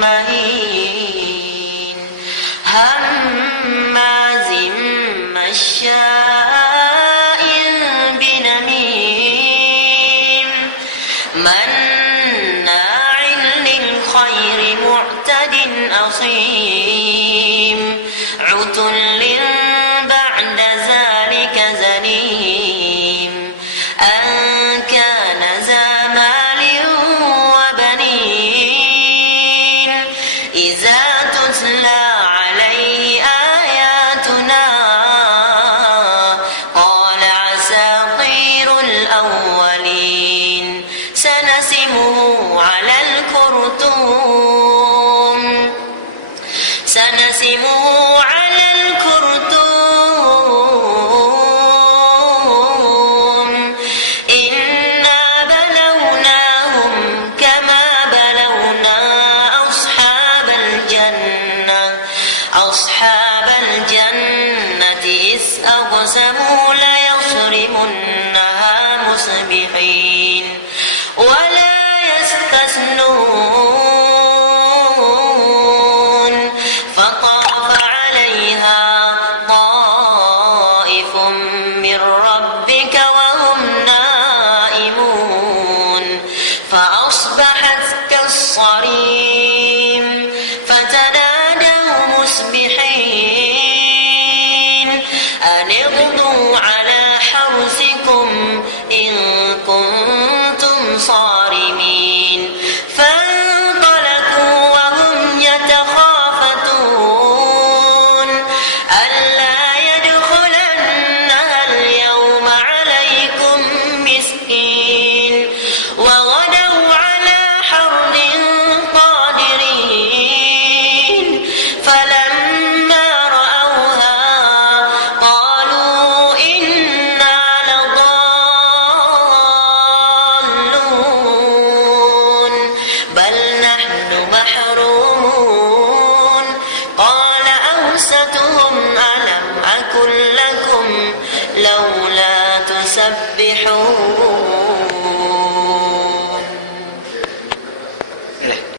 مهين هماز مشاء بنميم مناع للخير معتد أثيم عتل بعد ذلك زنيم أن كان ذا مال وبنين إذا تتلى عليه آياتنا قال أساطير الأولين سنسمه على الخرطوم إنا بلوناهم كما بلونا أصحاب الجنة إذ أقسموا ليصرمنها مصبحين ولا يستثنون فطاف عليها طائف من ربك وهم نائمون فأصبحت كالصريم فتنادوا مصبحين أن اغدوا على حرثكم إن كنتم صارمين فانطلقوا وهم يتخافتون ألا يدخلنها اليوم عليكم مسكين وغدوا على حرد قادرين فلما رأوها قالوا إنا لضالون بل نحن محرومون قال أوسطهم ألم أقل لكم لولا تسبحون